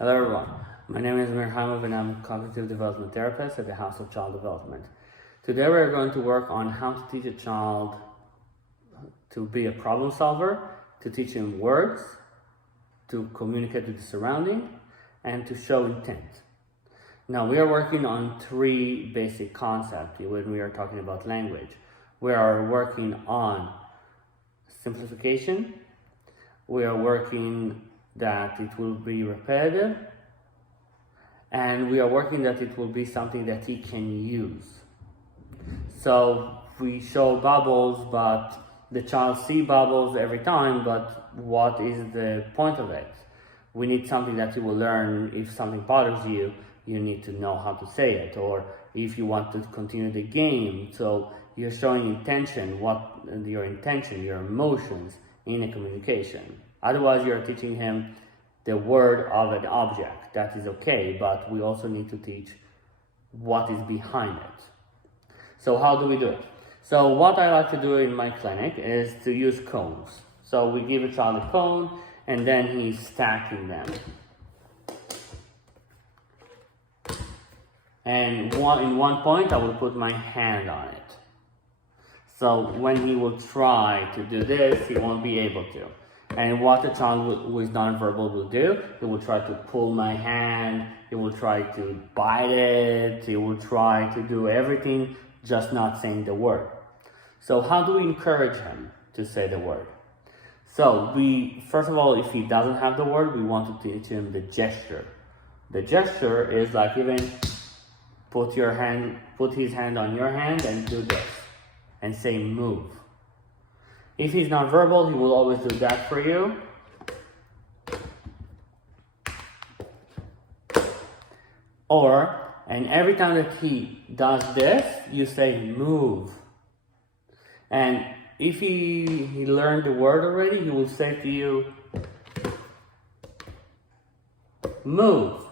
Hello everyone, my name is Mirhamov and I'm a cognitive development therapist at the House of Child Development. Today we're going to work on how to teach a child to be a problem solver, to teach him words, to communicate with the surrounding, and to show intent. Now we are working on three basic concepts when we are talking about language. We are working on simplification, we are working that it will be repetitive, and we are working that it will be something that he can use. So we show bubbles, but the child sees bubbles every time, but what is the point of it? We need something that you will learn. If something bothers you, you need to know how to say it, or if you want to continue the game. So you're showing intention, what your intention, your emotions in a communication. Otherwise, you're teaching him the word of an object. That is okay, but we also need to teach what is behind it. So how do we do it? So what I like to do in my clinic is to use cones. So we give a child a cone, and then he's stacking them. And in one point, I will put my hand on it. So when he will try to do this, he won't be able to. And what a child who is nonverbal will do, he will try to pull my hand, he will try to bite it, he will try to do everything, just not saying the word. So how do we encourage him to say the word? So first of all, if he doesn't have the word, we want to teach him the gesture. The gesture is like even put his hand on your hand and do this, and say move. If he's nonverbal, he will always do that for you. And every time that he does this, you say move. And if he learned the word already, he will say to you, move.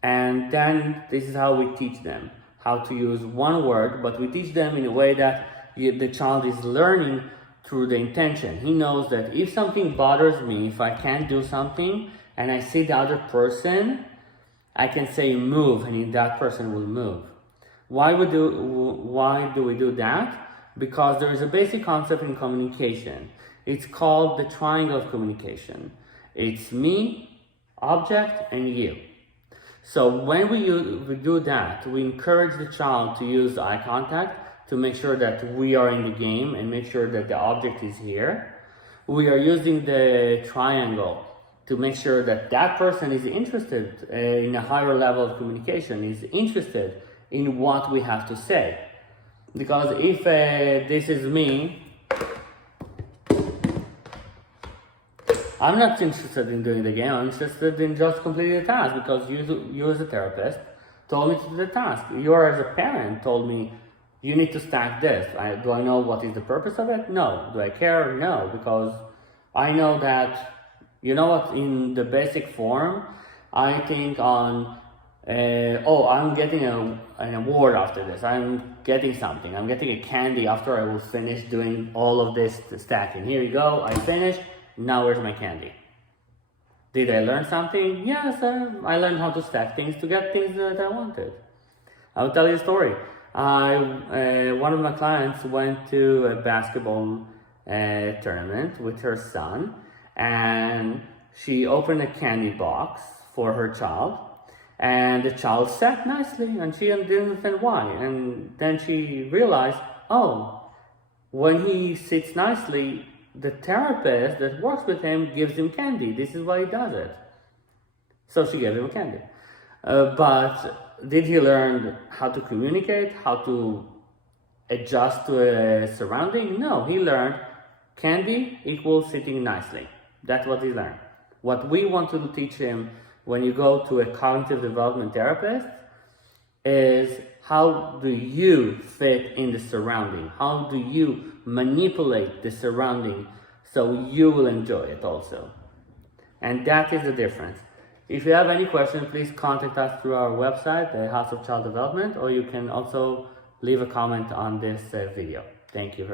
And then this is how we teach them how to use one word, but we teach them in a way that the child is learning through the intention. He knows that if something bothers me, if I can't do something and I see the other person, I can say move, and that person will move. Why do we do that? Because there is a basic concept in communication. It's called the triangle of communication. It's me, object, and you. So when we do that, we encourage the child to use eye contact to make sure that we are in the game and make sure that the object is here. We are using the triangle to make sure that that person is interested in a higher level of communication, is interested in what we have to say. Because if this is me, I'm not interested in doing the game, I'm interested in just completing the task, because you as a therapist told me to do the task. You as a parent told me, you need to stack this. Do I know what is the purpose of it? No. Do I care? No, because I know that, you know what, in the basic form, I think on, I'm getting an award after this. I'm getting something. I'm getting a candy after I will finish doing all of this stacking. Here you go, I finished. Now where's my candy? Did I learn something? Yes, I learned how to stack things to get things that I wanted. I'll tell you a story. One of my clients went to a basketball tournament with her son, and she opened a candy box for her child, and the child sat nicely, and she didn't understand why. And then she realized, when he sits nicely, the therapist that works with him gives him candy. This is why he does it. So she gave him candy. But did he learn how to communicate, how to adjust to a surrounding? No, he learned candy equals sitting nicely. That's what he learned. What we want to teach him when you go to a cognitive development therapist is, how do you fit in the surrounding? How do you manipulate the surrounding so you will enjoy it also? And that is the difference. If you have any questions, please contact us through our website, the House of Child Development, or you can also leave a comment on this video. Thank you very much.